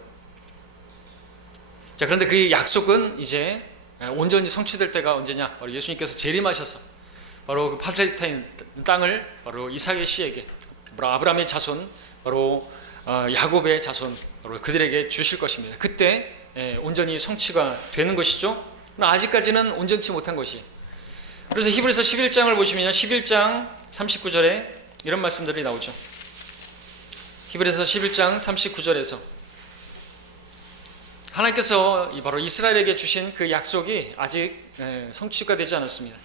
자, 그런데 그 약속은 이제 온전히 성취될 때가 언제냐? 바로 예수님께서 재림하셔서 바로 그 팔레스타인 땅을 바로 이삭의 씨에게, 바로 아브라함의 자손, 바로 야곱의 자손, 바로 그들에게 주실 것입니다. 그때 온전히 성취가 되는 것이죠. 그러나 아직까지는 온전치 못한 것이. 그래서 히브리서 11장을 보시면 11장 39절에 이런 말씀들이 나오죠. 히브리서 11장 39절에서 하나님께서 바로 이스라엘에게 주신 그 약속이 아직 성취가 되지 않았습니다.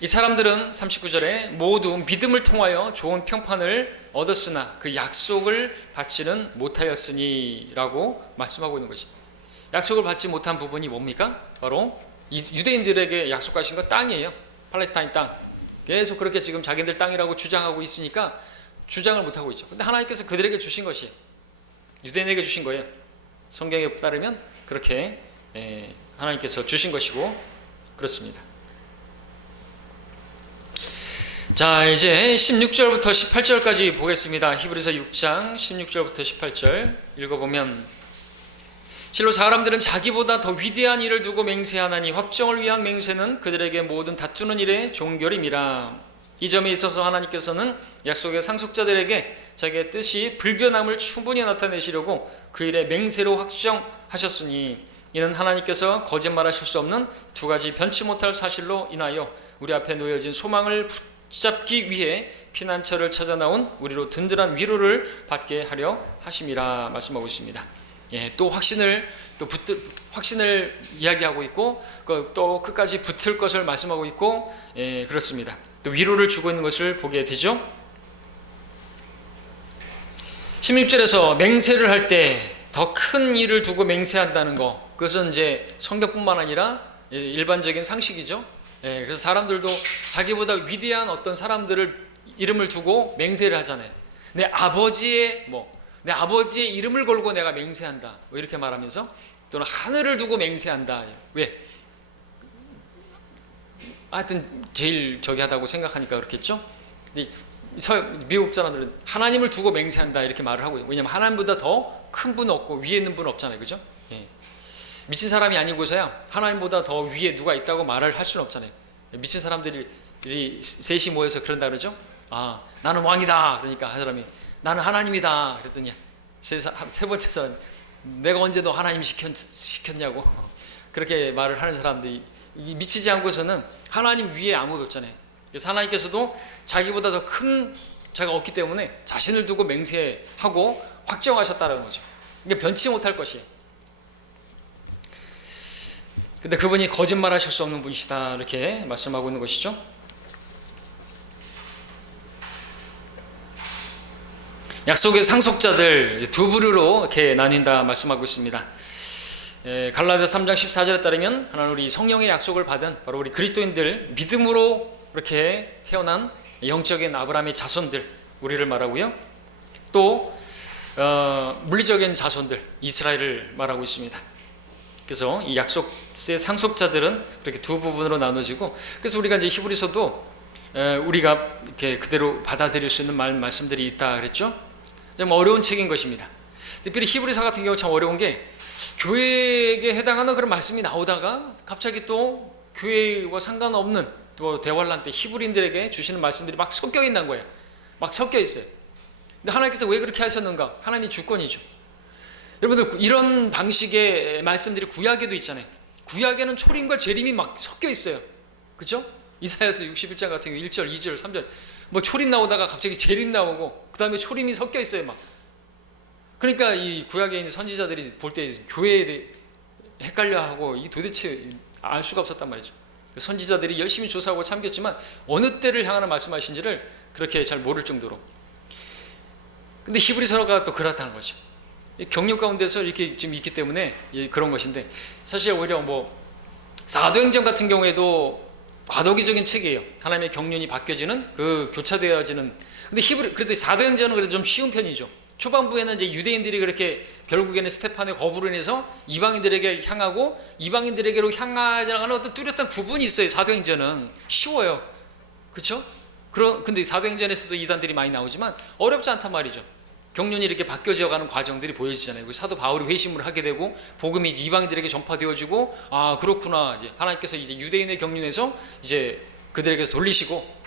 이 사람들은 39절에 모두 믿음을 통하여 좋은 평판을 얻었으나 그 약속을 받지는 못하였으니 라고 말씀하고 있는 것이. 약속을 받지 못한 부분이 뭡니까? 바로 유대인들에게 약속하신 건 땅이에요. 팔레스타인 땅. 계속 그렇게 지금 자기들 땅이라고 주장하고 있으니까 주장을 못하고 있죠. 근데 하나님께서 그들에게 주신 것이, 유대인에게 주신 거예요. 성경에 따르면 그렇게 하나님께서 주신 것이고 그렇습니다. 자, 이제 16절부터 18절까지 보겠습니다. 히브리서 6장 16절부터 18절 읽어보면, 실로 사람들은 자기보다 더 위대한 일을 두고 맹세하나니 확정을 위한 맹세는 그들에게 모든 다투는 일의 종결임이라. 이 점에 있어서 하나님께서는 약속의 상속자들에게 자기의 뜻이 불변함을 충분히 나타내시려고 그 일의 맹세로 확정하셨으니, 이는 하나님께서 거짓말하실 수 없는 두 가지 변치 못할 사실로 인하여 우리 앞에 놓여진 소망을 붙잡기 위해 피난처를 찾아 나온 우리로 든든한 위로를 받게 하려 하심이라 말씀하고 있습니다. 또 확신을 이야기하고 있고, 또 끝까지 붙을 것을 말씀하고 있고, 그렇습니다. 또 위로를 주고 있는 것을 보게 되죠. 16절에서 맹세를 할 때 더 큰 일을 두고 맹세한다는 거, 그것은 이제 성경뿐만 아니라 일반적인 상식이죠. 그래서 사람들도 자기보다 위대한 어떤 사람들을 이름을 두고 맹세를 하잖아요. 내 아버지의 이름을 걸고 내가 맹세한다, 이렇게 말하면서, 또는 하늘을 두고 맹세한다. 왜? 하여튼 제일 하다고 생각하니까 그렇겠죠. 미국 사람들은 하나님을 두고 맹세한다 이렇게 말을 하고, 왜냐하면 하나님보다 더 큰 분은 없고 위에 있는 분은 없잖아요, 그죠? 미친 사람이 아니고서야 하나님보다 더 위에 누가 있다고 말을 할 수는 없잖아요. 미친 사람들이 셋이 모여서 그런다 그러죠. 나는 왕이다. 그러니까 한 사람이 나는 하나님이다. 그랬더니 세 번째 사람, 내가 언제 너 하나님 시켰냐고 그렇게 말을 하는 사람들이, 미치지 않고서는 하나님 위에 아무도 없잖아요. 그래서 하나님께서도 자기보다 더 큰 자가 없기 때문에 자신을 두고 맹세하고 확정하셨다는 거죠. 이게 변치 못할 것이에요. 근데 그분이 거짓말하실 수 없는 분이시다 이렇게 말씀하고 있는 것이죠. 약속의 상속자들 두 부류로 이렇게 나뉜다 말씀하고 있습니다. 갈라디아 3장 14절에 따르면 하나님 우리 성령의 약속을 받은 바로 우리 그리스도인들, 믿음으로 이렇게 태어난 영적인 아브라함의 자손들, 우리를 말하고요. 또 물리적인 자손들, 이스라엘을 말하고 있습니다. 그래서 이 약속의 상속자들은 그렇게 두 부분으로 나눠지고, 그래서 우리가 이제 히브리서도 우리가 이렇게 그대로 받아들일 수 있는 말씀들이 있다 그랬죠. 좀 어려운 책인 것입니다. 특별히 히브리서 같은 경우 참 어려운 게, 교회에 해당하는 그런 말씀이 나오다가 갑자기 또 교회와 상관없는 또 대환란 때 히브리인들에게 주시는 말씀들이 막 섞여 있는 거예요. 막 섞여 있어요. 근데 하나님께서 왜 그렇게 하셨는가? 하나님이 주권이죠. 여러분들 이런 방식의 말씀들이 구약에도 있잖아요. 구약에는 초림과 재림이 막 섞여 있어요. 그죠? 이사야서 61장 같은 경우 1절, 2절, 3절 뭐 초림 나오다가 갑자기 재림 나오고 그 다음에 초림이 섞여 있어요 막. 그러니까 이 구약에 있는 선지자들이 볼 때 교회에 대해 헷갈려하고 이 도대체 알 수가 없었단 말이죠. 선지자들이 열심히 조사하고 참겼지만 어느 때를 향하는 말씀하신지를 그렇게 잘 모를 정도로. 근데 히브리서가 또 그렇다는 거죠. 경륜 가운데서 이렇게 지금 있기 때문에 그런 것인데, 사실 오히려 뭐 사도행전 같은 경우에도 과도기적인 책이에요. 하나님의 경륜이 바뀌어지는 그 교차되어지는. 근데 그래도 사도행전은 그래도 좀 쉬운 편이죠. 초반부에는 이제 유대인들이 그렇게 결국에는 스테판의 거부로 인해서 이방인들에게 향하고 이방인들에게로 향하자는 어떤 뚜렷한 구분이 있어요. 사도행전은 쉬워요. 그렇죠? 근데 사도행전에서도 이단들이 많이 나오지만 어렵지 않단 말이죠. 경륜이 이렇게 바뀌어져 가는 과정들이 보여지잖아요. 사도 바울이 회심을 하게 되고 복음이 이방인들에게 전파되어지고, 아 그렇구나, 이제 하나님께서 이제 유대인의 경륜에서 이제 그들에게서 돌리시고,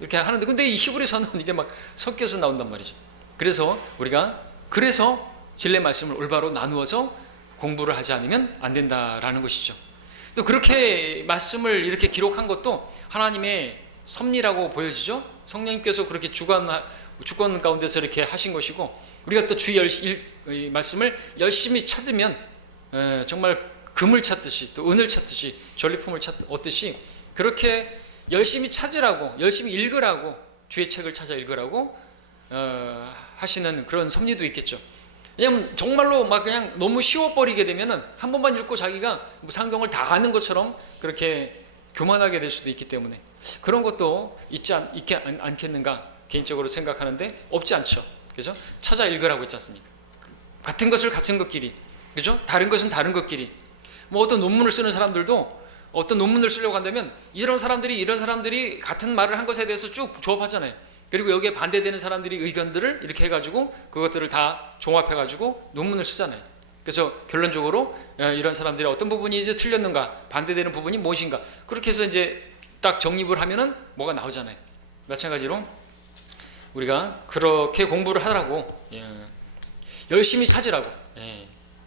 이렇게 하는데, 근데 이 히브리서는 이게 막 섞여서 나온단 말이죠. 그래서 우리가 진리의 말씀을 올바로 나누어서 공부를 하지 않으면 안 된다라는 것이죠. 또 그렇게 말씀을 이렇게 기록한 것도 하나님의 섭리라고 보여지죠. 성령님께서 그렇게 주권 가운데서 이렇게 하신 것이고, 우리가 또 주의 말씀을 열심히 찾으면 정말 금을 찾듯이 또 은을 찾듯이 전리품을 얻듯이 그렇게 열심히 찾으라고, 열심히 읽으라고, 주의 책을 찾아 읽으라고 하시는 그런 섭리도 있겠죠. 왜냐하면 정말로 막 그냥 너무 쉬워버리게 되면은 한 번만 읽고 자기가 성경을 다 아는 것처럼 그렇게 교만하게 될 수도 있기 때문에 그런 것도 있지 않겠는가 개인적으로 생각하는데, 없지 않죠. 그죠? 찾아 읽으라고 했지 않습니까? 같은 것을 같은 것끼리, 그죠? 다른 것은 다른 것끼리. 뭐 어떤 논문을 쓰는 사람들도 어떤 논문을 쓰려고 한다면 이런 사람들이 같은 말을 한 것에 대해서 쭉 조합하잖아요. 그리고 여기에 반대되는 사람들이 의견들을 이렇게 해가지고 그것들을 다 종합해가지고 논문을 쓰잖아요. 그래서 결론적으로 이런 사람들이 어떤 부분이 이제 틀렸는가, 반대되는 부분이 무엇인가, 그렇게 해서 이제 딱 정립을 하면은 뭐가 나오잖아요. 마찬가지로 우리가 그렇게 공부를 하라고, 열심히 찾으라고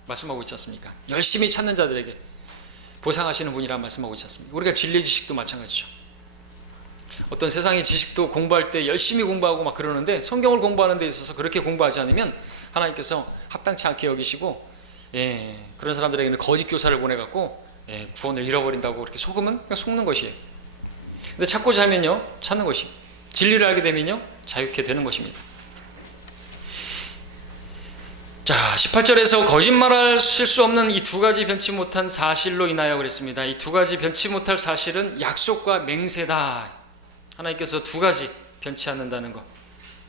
말씀하고 있지 않습니까? 열심히 찾는 자들에게 보상하시는 분이라 말씀하고 있지 않습니까? 우리가 진리 지식도 마찬가지죠. 어떤 세상의 지식도 공부할 때 열심히 공부하고 막 그러는데, 성경을 공부하는 데 있어서 그렇게 공부하지 않으면 하나님께서 합당치 않게 여기시고, 그런 사람들에게는 거짓 교사를 보내갖고 구원을 잃어버린다고 그렇게 속으면 그냥 속는 것이에요. 근데 찾고자 하면요, 찾는 것이, 진리를 알게 되면요, 자유케 되는 것입니다. 자, 18절에서 거짓말하실 수 없는 이 두 가지 변치 못한 사실로 인하여 그랬습니다. 이 두 가지 변치 못할 사실은 약속과 맹세다. 하나님께서 두 가지 변치 않는다는 것,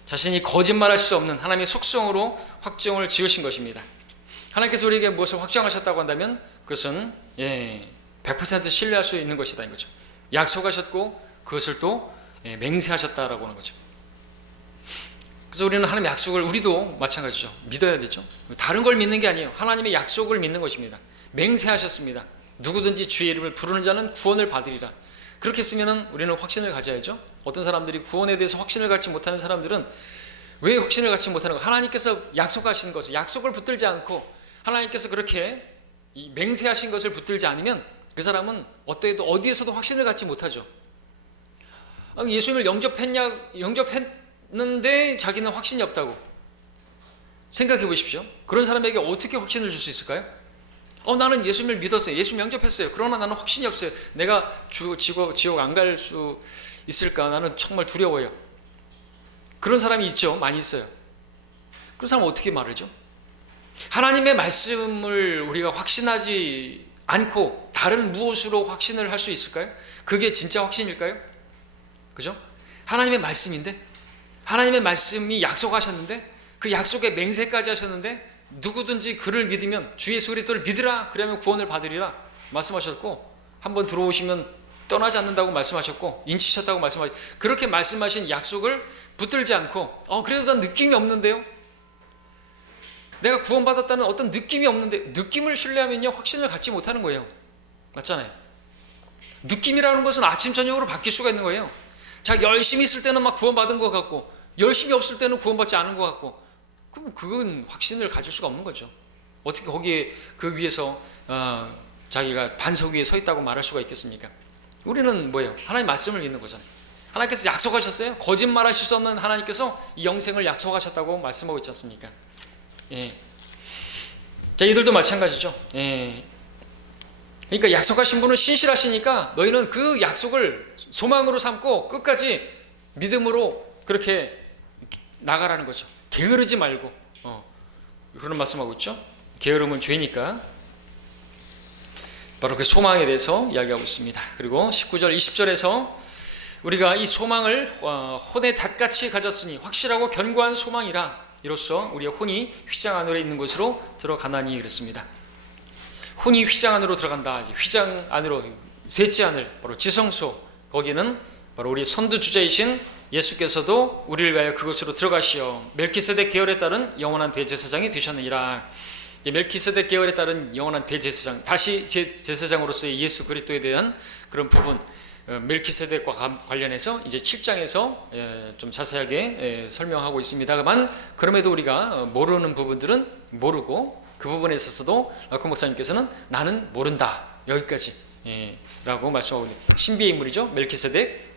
자신이 거짓말할 수 없는 하나님의 속성으로 확정을 지으신 것입니다. 하나님께서 우리에게 무엇을 확정하셨다고 한다면 그것은 100% 신뢰할 수 있는 것이다, 이거죠. 약속하셨고 그것을 또 맹세하셨다라고 하는 거죠. 그래서 우리는 하나님의 약속을, 우리도 마찬가지죠, 믿어야 되죠. 다른 걸 믿는 게 아니에요. 하나님의 약속을 믿는 것입니다. 맹세하셨습니다. 누구든지 주의 이름을 부르는 자는 구원을 받으리라. 그렇게 쓰면은 우리는 확신을 가져야죠. 어떤 사람들이 구원에 대해서 확신을 갖지 못하는 사람들은 왜 확신을 갖지 못하는가? 하나님께서 약속하신 것을, 약속을 붙들지 않고 하나님께서 그렇게 맹세하신 것을 붙들지 않으면 그 사람은 어디에서도 확신을 갖지 못하죠. 예수님을 영접했는데 자기는 확신이 없다고 생각해 보십시오. 그런 사람에게 어떻게 확신을 줄 수 있을까요? 나는 예수님을 믿었어요. 예수님 영접했어요. 그러나 나는 확신이 없어요. 내가 지옥 안 갈 수 있을까? 나는 정말 두려워요. 그런 사람이 있죠. 많이 있어요. 그런 사람은 어떻게 말하죠? 하나님의 말씀을 우리가 확신하지 않고 다른 무엇으로 확신을 할 수 있을까요? 그게 진짜 확신일까요? 그죠? 하나님의 말씀인데, 하나님의 말씀이 약속하셨는데, 그 약속에 맹세까지 하셨는데, 누구든지 그를 믿으면, 주 예수 그리스도를 믿으라, 그러면 구원을 받으리라 말씀하셨고, 한번 들어오시면 떠나지 않는다고 말씀하셨고, 인치셨다고 말씀하셨고, 그렇게 말씀하신 약속을 붙들지 않고 그래도 난 느낌이 없는데요, 내가 구원받았다는 어떤 느낌이 없는데, 느낌을 신뢰하면요 확신을 갖지 못하는 거예요. 맞잖아요. 느낌이라는 것은 아침 저녁으로 바뀔 수가 있는 거예요. 자, 열심히 있을 때는 막 구원받은 것 같고, 열심히 없을 때는 구원받지 않은 것 같고, 그럼 그건 확신을 가질 수가 없는 거죠. 어떻게 거기에 그 위에서 자기가 반석 위에 서 있다고 말할 수가 있겠습니까? 우리는 뭐예요? 하나님 말씀을 믿는 거잖아요. 하나님께서 약속하셨어요. 거짓말하실 수 없는 하나님께서 이 영생을 약속하셨다고 말씀하고 있지 않습니까? 예. 자, 이들도 마찬가지죠. 예. 그러니까 약속하신 분은 신실하시니까 너희는 그 약속을 소망으로 삼고 끝까지 믿음으로 그렇게 나가라는 거죠. 게으르지 말고. 그런 말씀하고 있죠. 게으름은 죄니까. 바로 그 소망에 대해서 이야기하고 있습니다. 그리고 19절 20절에서 우리가 이 소망을 혼의 닷같이 가졌으니 확실하고 견고한 소망이라 이로써 우리의 혼이 휘장 안으로 있는 곳으로 들어가나니 그랬습니다. 혼이 휘장 안으로 들어간다. 휘장 안으로, 셋째 하늘, 바로 지성소, 거기는 바로 우리 선두주자이신 예수께서도 우리를 위하여 그곳으로 들어가시어 멜키세덱 계열에 따른 영원한 대제사장이 되셨느니라. 멜키세덱 계열에 따른 영원한 대제사장, 다시 제사장으로서의 예수 그리스도에 대한 그런 부분, 멜키세덱과 관련해서 이제 7장에서 좀 자세하게 설명하고 있습니다만, 그럼에도 우리가 모르는 부분들은 모르고 그 부분에 있어서도 라코 목사님께서는 나는 모른다, 여기까지 라고 말씀하고 있는 신비의 인물이죠. 멜키세덱.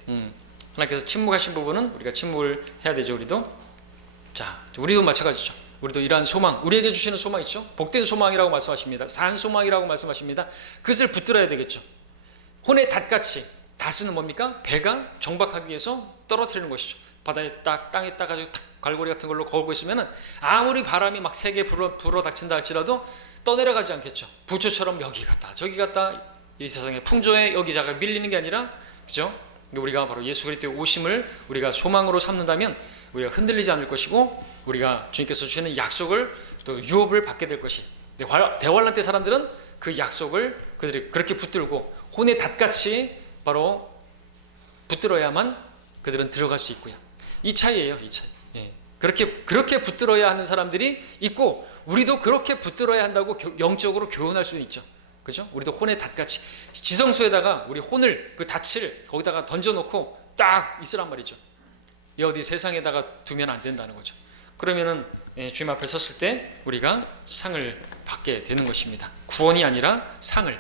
하나님께서 침묵하신 부분은 우리가 침묵을 해야 되죠. 자, 우리도 마찬가지죠. 우리도 이러한 소망, 우리에게 주시는 소망 있죠. 복된 소망이라고 말씀하십니다. 산 소망이라고 말씀하십니다. 그것을 붙들어야 되겠죠. 혼의 닷같이, 닷은 뭡니까? 배가 정박하기 위해서 떨어뜨리는 것이죠. 바다에 땅에 딱 가지고 갈고리 같은 걸로 거울고 있으면은 아무리 바람이 막 세게 불어 닥친다 할지라도 떠내려가지 않겠죠. 부초처럼 여기 갔다 저기 갔다, 이 세상의 풍조에 여기저기 밀리는 게 아니라, 그죠? 우리가 바로 예수 그리스도의 오심을 우리가 소망으로 삼는다면 우리가 흔들리지 않을 것이고, 우리가 주님께서 주시는 약속을 또 유업을 받게 될 것이. 대환란 때 사람들은 그 약속을 그들이 그렇게 붙들고 혼의 닷같이 바로 붙들어야만 그들은 들어갈 수 있고요. 이 차이예요, 이 차이. 그렇게 붙들어야 하는 사람들이 있고, 우리도 그렇게 붙들어야 한다고 영적으로 교훈할 수는 있죠. 그죠? 우리도 혼의 닷같이 지성소에다가 우리 혼을, 그 닷을 거기다가 던져놓고 딱 있으란 말이죠. 이 어디 세상에다가 두면 안 된다는 거죠. 그러면은 주님 앞에 섰을 때 우리가 상을 받게 되는 것입니다. 구원이 아니라 상을.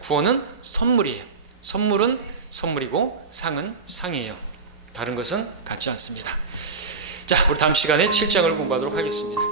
구원은 선물이에요. 선물은 선물이고 상은 상이에요. 다른 것은 같지 않습니다. 자, 우리 다음 시간에 7장을 공부하도록 하겠습니다.